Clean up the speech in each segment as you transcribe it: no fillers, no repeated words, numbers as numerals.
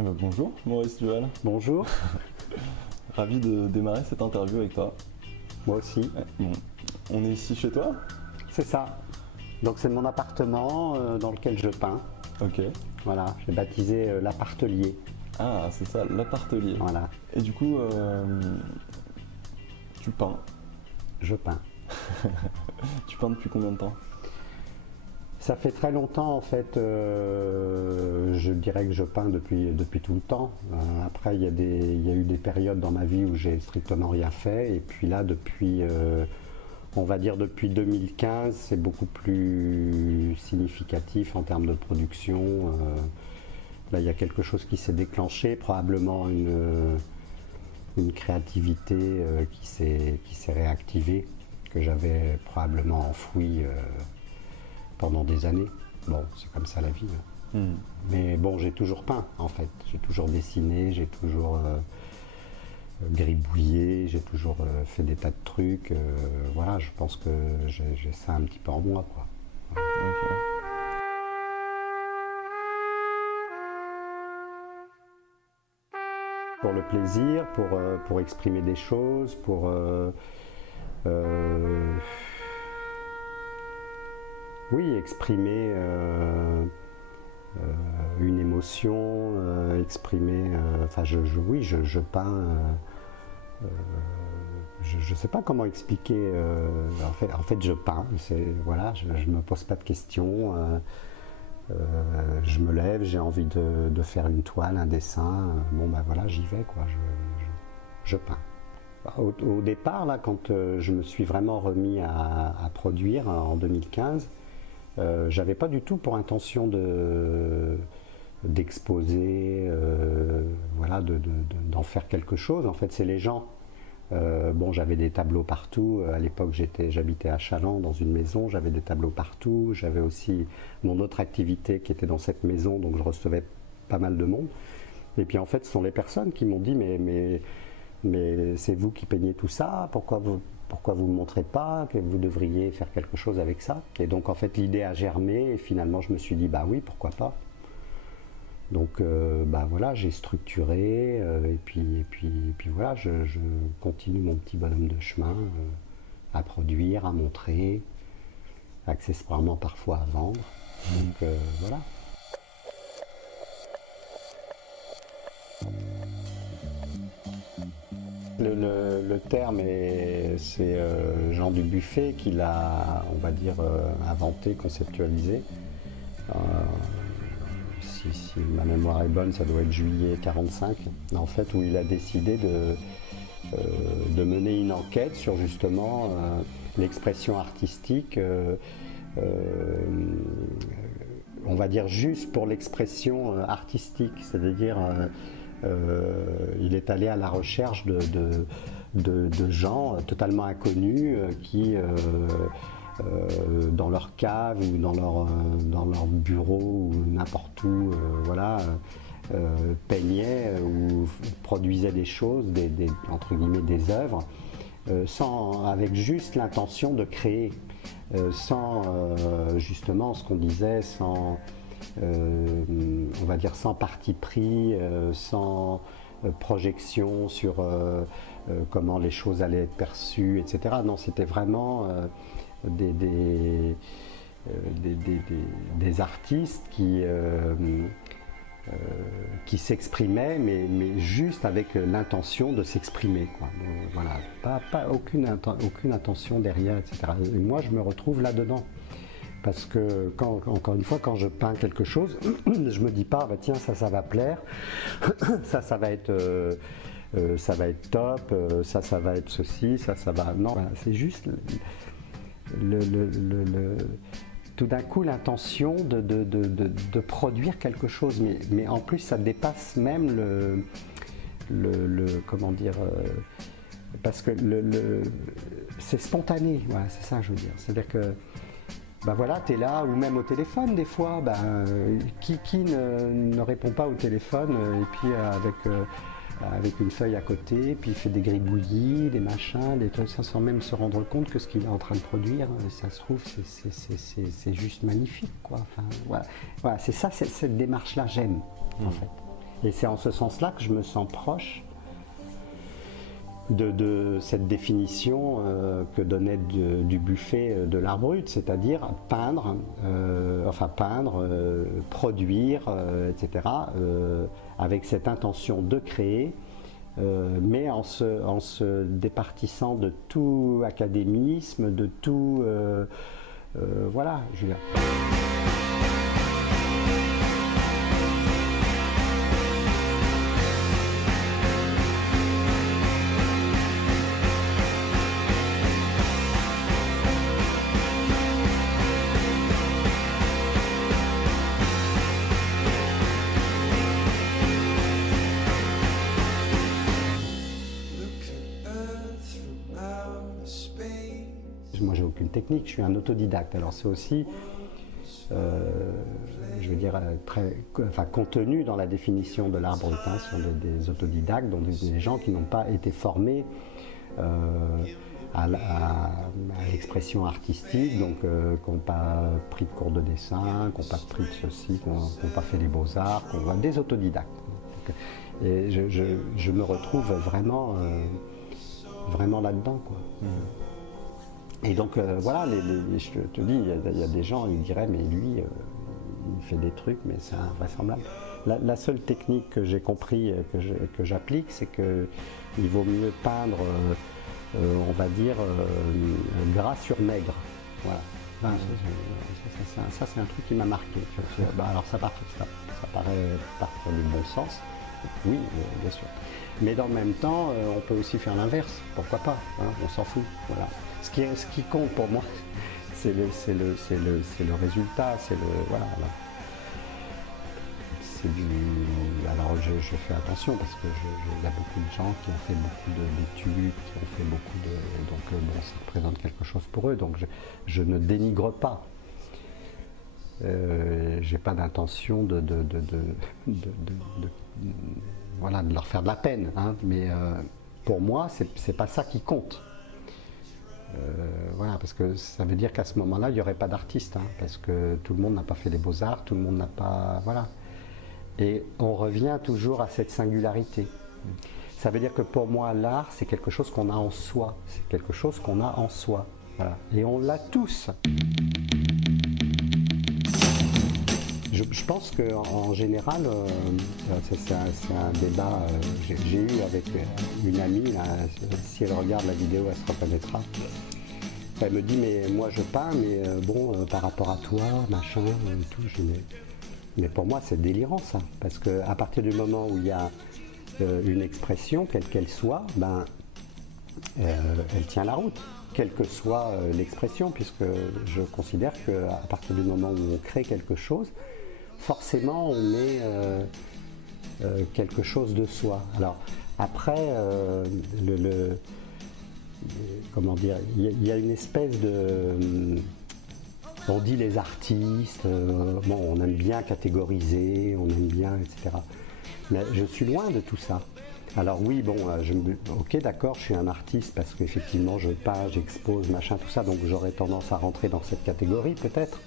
Bonjour Maurice Duval, Bonjour, ravi de démarrer cette interview avec toi. moi aussi. Bon, on est ici chez toi? C'est ça. Donc c'est mon appartement dans lequel je peins. Ok. Voilà, j'ai baptisé l'appartelier. Ah, c'est ça, l'appartelier. Voilà, Et du coup, tu peins. je peins. Tu peins depuis combien de temps? Ça fait très longtemps en fait, je dirais que je peins depuis tout le temps. Après il y a eu des périodes dans ma vie où j'ai strictement rien fait et puis là on va dire depuis 2015 c'est beaucoup plus significatif en termes de production. Là il y a quelque chose qui s'est déclenché, probablement une créativité qui s'est réactivée, que j'avais probablement enfouie pendant des années. Bon, c'est comme ça la vie. Mais bon, j'ai toujours peint en fait. J'ai toujours dessiné, j'ai toujours gribouillé, j'ai toujours fait des tas de trucs. Voilà, je pense que j'ai ça un petit peu en moi, quoi. Ok. Pour le plaisir, pour exprimer des choses, oui, exprimer une émotion, exprimer. Enfin, oui, je peins. Je ne sais pas comment expliquer. En fait, je peins. Voilà, je ne me pose pas de questions. Je me lève, j'ai envie de faire une toile, un dessin. Bon, ben voilà, j'y vais, quoi. Je peins. Au départ, là, quand je me suis vraiment remis à produire en 2015, j'avais pas du tout pour intention d'exposer, voilà, d'en faire quelque chose. En fait, c'est les gens. Bon, j'avais des tableaux partout. À l'époque, j'habitais à Chaland dans une maison. J'avais des tableaux partout. J'avais aussi mon autre activité qui était dans cette maison, donc je recevais pas mal de monde. Et puis en fait, ce sont les personnes qui m'ont dit mais c'est vous qui peignez tout ça. Pourquoi vous ne montrez pas que vous devriez faire quelque chose avec ça? Et donc en fait, l'idée a germé et finalement, je me suis dit bah oui, pourquoi pas. Donc bah voilà, j'ai structuré et puis voilà, je continue mon petit bonhomme de chemin à produire, à montrer, accessoirement parfois à vendre. Donc voilà. Le terme c'est Jean Dubuffet qui l'a, on va dire, inventé, conceptualisé. Si ma mémoire est bonne, ça doit être juillet 45, en fait, où il a décidé de mener une enquête sur justement l'expression artistique, on va dire juste pour l'expression artistique, c'est-à-dire il est allé à la recherche de gens totalement inconnus qui dans leur cave ou dans leur bureau ou n'importe où, voilà, peignaient ou produisaient des choses, entre guillemets des œuvres, avec juste l'intention de créer, sans justement ce qu'on disait, sans on va dire sans parti pris, sans projection sur comment les choses allaient être perçues, etc. Non, c'était vraiment des artistes qui s'exprimaient, mais juste avec l'intention de s'exprimer, quoi. Voilà, aucune intention derrière, etc. Et moi, je me retrouve là-dedans. Parce que, encore une fois, quand je peins quelque chose, je me dis pas, bah, tiens, ça va plaire, ça va être top, ça va être ceci, ça va... Non, voilà, c'est juste tout d'un coup l'intention de produire quelque chose, mais en plus ça dépasse même comment dire, parce que c'est spontané, voilà, c'est ça que je veux dire. C'est-à-dire que ben voilà, tu es là, ou même au téléphone des fois, qui ne répond pas au téléphone et puis avec une feuille à côté, puis il fait des gribouillis, des machins, des trucs, sans même se rendre compte que ce qu'il est en train de produire, ça se trouve, c'est juste magnifique, quoi. Enfin, voilà, c'est ça, cette démarche-là, j'aime, en fait. Et c'est en ce sens-là que je me sens proche de cette définition que donnait Dubuffet de l'art brut, c'est-à-dire peindre, produire, etc., avec cette intention de créer, mais en se départissant de tout académisme, de tout... voilà, Julien. Moi, j'ai aucune technique, je suis un autodidacte. Alors, c'est aussi, je veux dire, contenu dans la définition de l'art brut. Ce sont des autodidactes, donc des gens qui n'ont pas été formés à l'expression artistique, donc qui n'ont pas pris de cours de dessin, qui n'ont pas pris de ceci, qui n'ont pas fait les beaux-arts, des autodidactes. Donc, et je me retrouve vraiment, vraiment là-dedans, quoi. Et donc voilà, je te dis, il y a des gens, ils diraient, mais lui, il fait des trucs, mais c'est invraisemblable. La seule technique que j'ai compris, que j'applique, c'est qu'il vaut mieux peindre, on va dire, gras sur maigre. Voilà. Ça, c'est un truc qui m'a marqué. Alors ça paraît partir du bon sens, oui, bien sûr. Mais dans le même temps, on peut aussi faire l'inverse, pourquoi pas, hein, on s'en fout, voilà. Ce qui compte pour moi, c'est le résultat, c'est le... Voilà. C'est du... Alors je fais attention parce que il y a beaucoup de gens qui ont fait beaucoup d'études, qui ont fait beaucoup de... Donc bon, ça représente quelque chose pour eux, donc je ne dénigre pas. J'ai pas d'intention de leur faire de la peine, hein, mais pour moi, c'est pas ça qui compte. Voilà, parce que ça veut dire qu'à ce moment-là, il n'y aurait pas d'artiste, hein, parce que tout le monde n'a pas fait les beaux-arts, tout le monde n'a pas... Voilà. Et on revient toujours à cette singularité. Ça veut dire que pour moi, l'art, c'est quelque chose qu'on a en soi. C'est quelque chose qu'on a en soi. Voilà. Et on l'a tous. Je pense qu'en général, c'est un débat que j'ai eu avec une amie, là, si elle regarde la vidéo, elle se reconnaîtra. Elle me dit, mais moi je peins, mais bon, par rapport à toi, machin, tout, mais pour moi c'est délirant ça, parce qu'à partir du moment où il y a une expression, quelle qu'elle soit, ben, elle tient la route, quelle que soit l'expression, puisque je considère qu'à partir du moment où on crée quelque chose, forcément on met quelque chose de soi. Alors après, comment dire, il y a une espèce de... On dit les artistes, bon, on aime bien catégoriser, on aime bien, etc. Mais je suis loin de tout ça. Alors oui, bon, ok, d'accord, je suis un artiste parce qu'effectivement je peins, j'expose, machin, tout ça, donc j'aurais tendance à rentrer dans cette catégorie peut-être.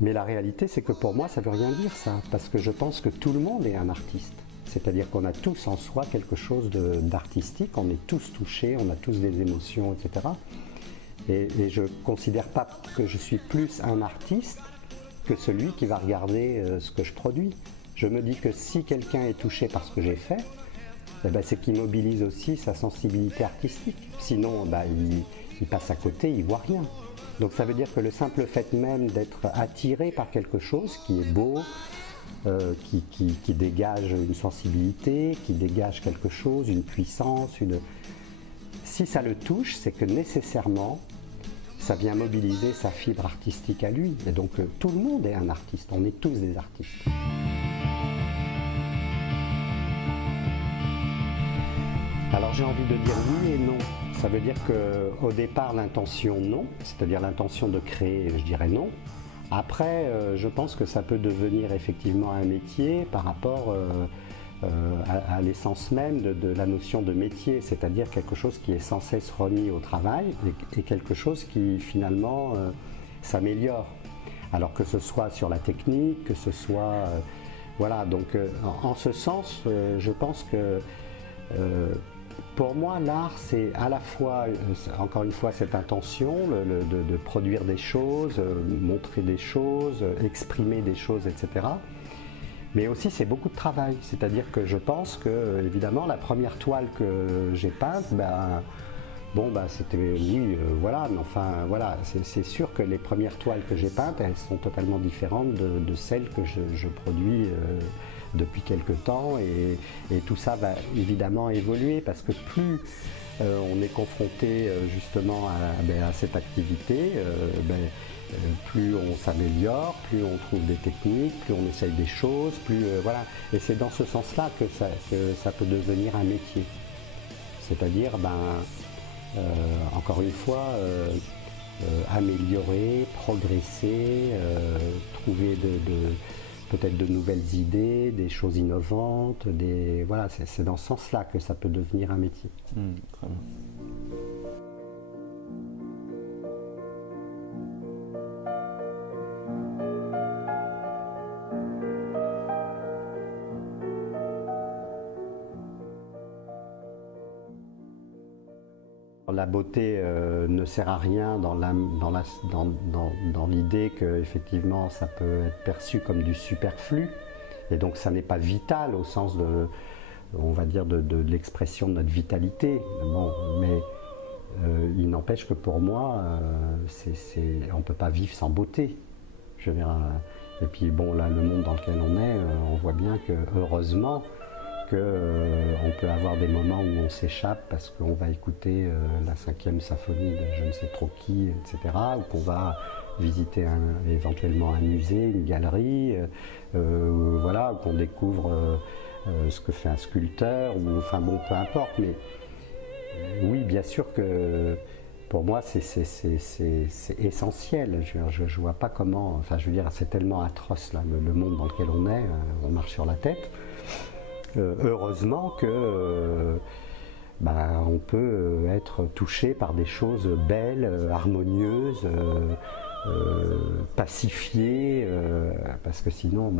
Mais la réalité, c'est que pour moi, ça ne veut rien dire ça, parce que je pense que tout le monde est un artiste. C'est-à-dire qu'on a tous en soi quelque chose d'artistique, on est tous touchés, on a tous des émotions, etc. Et je ne considère pas que je suis plus un artiste que celui qui va regarder ce que je produis. Je me dis que si quelqu'un est touché par ce que j'ai fait, eh ben, c'est qu'il mobilise aussi sa sensibilité artistique. Sinon, ben, il passe à côté, il ne voit rien. Donc ça veut dire que le simple fait même d'être attiré par quelque chose qui est beau, qui dégage une sensibilité, qui dégage quelque chose, une puissance, si ça le touche, c'est que nécessairement, ça vient mobiliser sa fibre artistique à lui. Et donc tout le monde est un artiste, on est tous des artistes. Alors j'ai envie de dire oui et non. Ça veut dire qu'au départ, l'intention non, c'est-à-dire l'intention de créer, je dirais non. Après, je pense que ça peut devenir effectivement un métier par rapport à l'essence même de la notion de métier, c'est-à-dire quelque chose qui est sans cesse remis au travail et quelque chose qui finalement s'améliore. Alors que ce soit sur la technique, que ce soit Voilà, donc en ce sens, je pense que pour moi, l'art, c'est à la fois, encore une fois, cette intention de produire des choses, montrer des choses, exprimer des choses, etc. Mais aussi, c'est beaucoup de travail. C'est-à-dire que je pense que, évidemment, la première toile que j'ai peinte, c'était, oui, voilà, mais enfin, voilà, c'est sûr que les premières toiles que j'ai peintes, elles sont totalement différentes de celles que je produis depuis quelque temps, et tout ça va évidemment évoluer, parce que plus on est confronté justement à cette activité, plus on s'améliore, plus on trouve des techniques, plus on essaye des choses, plus voilà. Et c'est dans ce sens-là que ça peut devenir un métier. C'est-à-dire, encore une fois, améliorer, progresser, trouver peut-être de nouvelles idées, des choses innovantes, voilà, c'est dans ce sens-là que ça peut devenir un métier. Très bien. La beauté ne sert à rien dans l'idée que effectivement ça peut être perçu comme du superflu, et donc ça n'est pas vital au sens on va dire de l'expression de notre vitalité. Bon, mais il n'empêche que pour moi, on ne peut pas vivre sans beauté. Je veux dire, et puis bon, là, le monde dans lequel on est, on voit bien que heureusement on peut avoir des moments où on s'échappe parce qu'on va écouter la 5e symphonie de je ne sais trop qui, etc. Ou qu'on va visiter éventuellement un musée, une galerie, voilà, ou qu'on découvre ce que fait un sculpteur, ou enfin bon, peu importe. Mais oui, bien sûr que pour moi c'est essentiel. Je vois pas comment, enfin je veux dire, c'est tellement atroce là, le monde dans lequel on est, on marche sur la tête. Heureusement que on peut être touché par des choses belles, harmonieuses, pacifiées, parce que sinon,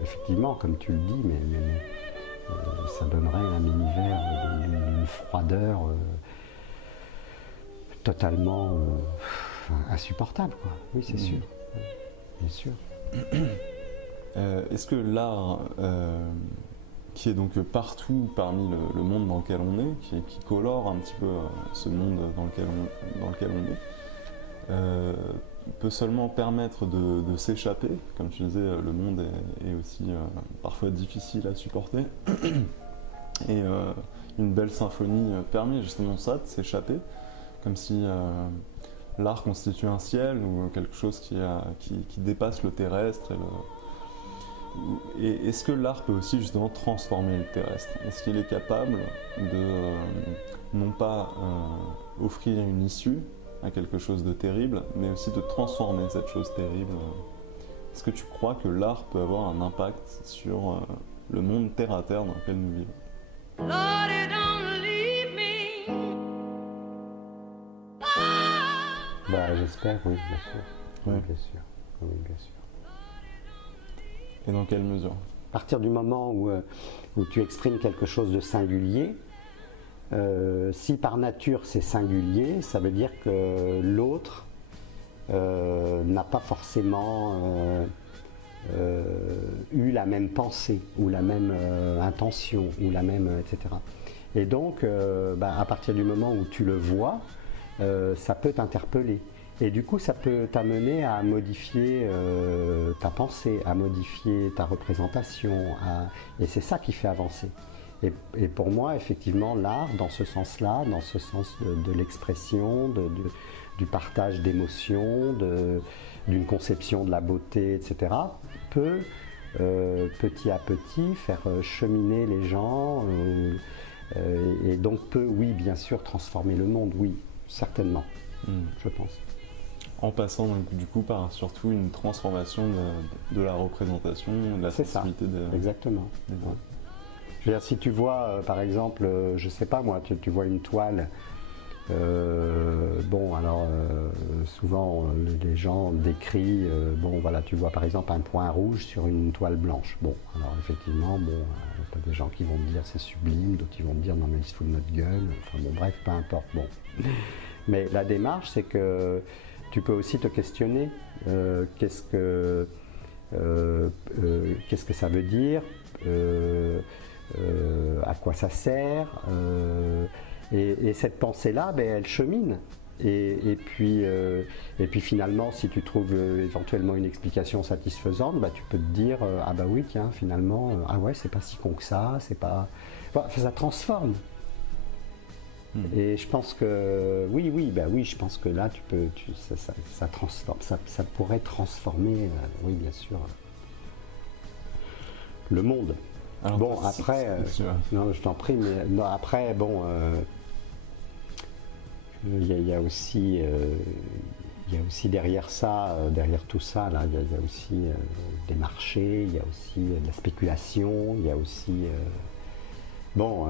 effectivement, comme tu le dis, ça donnerait un univers d'une froideur totalement insupportable, quoi. Oui, c'est sûr, bien sûr. Est-ce que l'art, qui est donc partout parmi le monde dans lequel on est, qui colore un petit peu ce monde dans lequel on est, peut seulement permettre de s'échapper? Comme tu disais, le monde est aussi parfois difficile à supporter. Et une belle symphonie permet justement ça, de s'échapper, comme si l'art constitue un ciel ou quelque chose qui dépasse le terrestre. Et est-ce que l'art peut aussi justement transformer le terrestre? Est-ce qu'il est capable de non pas offrir une issue à quelque chose de terrible, mais aussi de transformer cette chose terrible? Est-ce que tu crois que l'art peut avoir un impact sur le monde terre à terre dans lequel nous vivons? Lordy, don't leave me. J'espère, oui, bien sûr. Oui. Oui, bien sûr. Oui, bien sûr. Et dans quelle mesure? À partir du moment où tu exprimes quelque chose de singulier, si par nature c'est singulier, ça veut dire que l'autre n'a pas forcément eu la même pensée, ou la même intention, ou la même, etc. Et donc, à partir du moment où tu le vois, ça peut t'interpeller. Et du coup, ça peut t'amener à modifier ta pensée, à modifier ta représentation, et c'est ça qui fait avancer. Et pour moi, effectivement, l'art, dans ce sens-là, dans ce sens de l'expression, du partage d'émotions, d'une conception de la beauté, etc., peut petit à petit faire cheminer les gens, et donc peut, oui, bien sûr, transformer le monde, oui, certainement, je pense. En passant donc, du coup par surtout une transformation de la représentation, de la sensibilité des... Exactement. Ouais. Je veux dire, si tu vois, par exemple, je sais pas moi, tu vois une toile Bon, alors souvent les gens décrivent, bon voilà, tu vois par exemple un point rouge sur une toile blanche. Bon, alors effectivement, bon, t'as des gens qui vont te dire c'est sublime, d'autres qui vont te dire non mais il se fout de notre gueule, enfin bon bref, peu importe, bon. Mais la démarche, c'est que tu peux aussi te questionner, qu'est-ce que ça veut dire, à quoi ça sert, et cette pensée-là, ben, elle chemine. Et puis finalement, si tu trouves éventuellement une explication satisfaisante, bah, tu peux te dire ah bah oui tiens finalement ah ouais c'est pas si con que ça, c'est pas, enfin, ça transforme. Et je pense que oui, je pense que là ça transforme, ça pourrait transformer, oui bien sûr, le monde. Alors, bon après, non je t'en prie, mais non, après bon. Il y a aussi derrière ça, derrière tout ça, là, il y a aussi des marchés, il y a aussi de la spéculation, il y a aussi bon,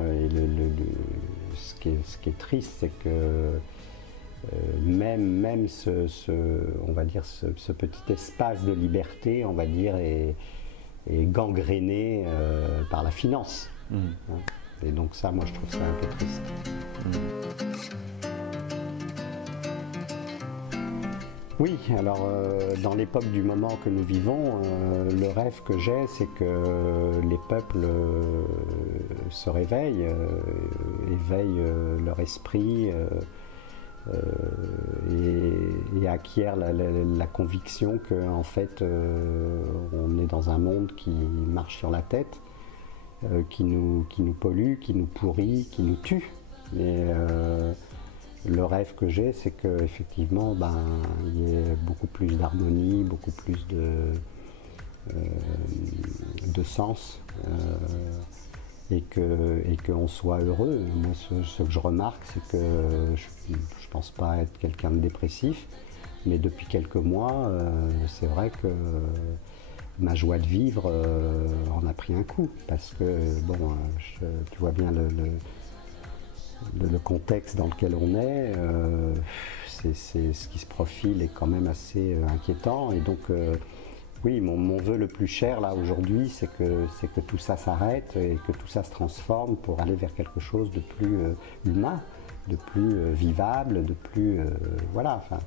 ce qui est triste, c'est que même on va dire ce petit espace de liberté, on va dire, est gangréné par la finance. Et donc ça, moi, je trouve ça un peu triste. Oui, alors dans l'époque du moment que nous vivons, le rêve que j'ai, c'est que les peuples se réveillent, éveillent leur esprit et acquièrent la conviction qu'en fait on est dans un monde qui marche sur la tête, qui nous pollue, qui nous pourrit, qui nous tue. Et, le rêve que j'ai, c'est qu'effectivement, il y ait beaucoup plus d'harmonie, beaucoup plus de sens, et qu'on soit heureux. Moi, ce que je remarque, c'est que je ne pense pas être quelqu'un de dépressif, mais depuis quelques mois, c'est vrai que ma joie de vivre en a pris un coup, parce que, bon, tu vois bien le contexte dans lequel on est, c'est ce qui se profile est quand même assez inquiétant, et donc oui, mon vœu le plus cher là aujourd'hui, c'est que tout ça s'arrête et que tout ça se transforme pour aller vers quelque chose de plus humain, de plus vivable, de plus voilà. Enfin,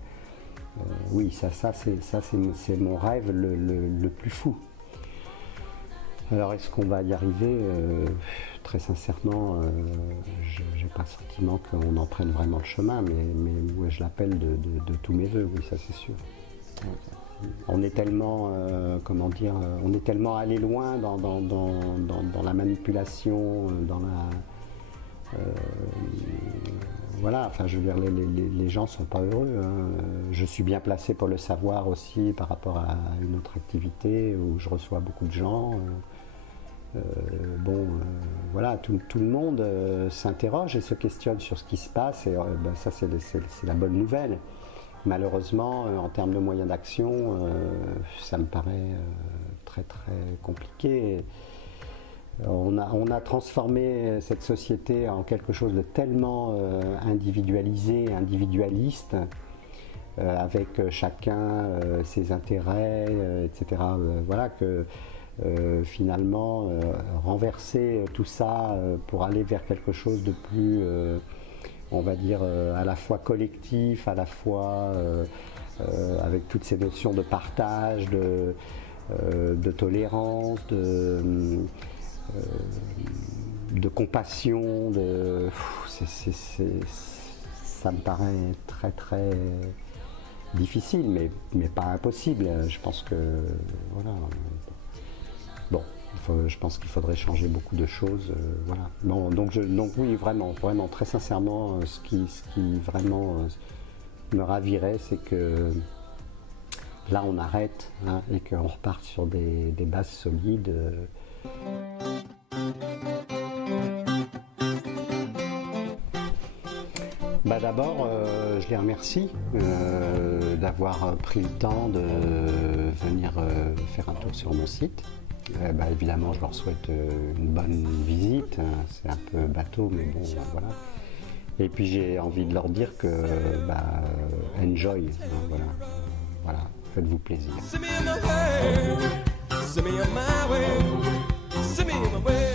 oui, ça c'est mon rêve le plus fou. Alors est-ce qu'on va y arriver? Très sincèrement, je n'ai pas le sentiment qu'on en prenne vraiment le chemin, mais ouais, je l'appelle de tous mes voeux, oui, ça c'est sûr. On est tellement, comment dire, on est tellement allé loin dans la manipulation, dans la... voilà, enfin je veux dire, les gens ne sont pas heureux. Hein. Je suis bien placé pour le savoir aussi par rapport à une autre activité où je reçois beaucoup de gens. Bon, voilà, tout le monde s'interroge et se questionne sur ce qui se passe, et ça c'est la bonne nouvelle. Malheureusement, en termes de moyens d'action, ça me paraît très très compliqué. On a transformé cette société en quelque chose de tellement individualisé, individualiste, avec chacun ses intérêts, etc. Voilà que finalement renverser tout ça pour aller vers quelque chose de plus, on va dire, à la fois collectif, à la fois avec toutes ces notions de partage, de tolérance, de compassion, ça me paraît très très difficile, mais pas impossible. Je pense que voilà. Bon, je pense qu'il faudrait changer beaucoup de choses, voilà. Bon, donc oui, vraiment, très sincèrement, ce qui vraiment me ravirait, c'est que là on arrête, hein, et qu'on reparte sur des bases solides. D'abord, je les remercie d'avoir pris le temps de venir faire un tour sur mon site. Évidemment, je leur souhaite une bonne visite. C'est un peu bateau, mais bon, voilà. Et puis j'ai envie de leur dire que enjoy, hein, voilà, faites-vous plaisir. See me in my way, see me in my way.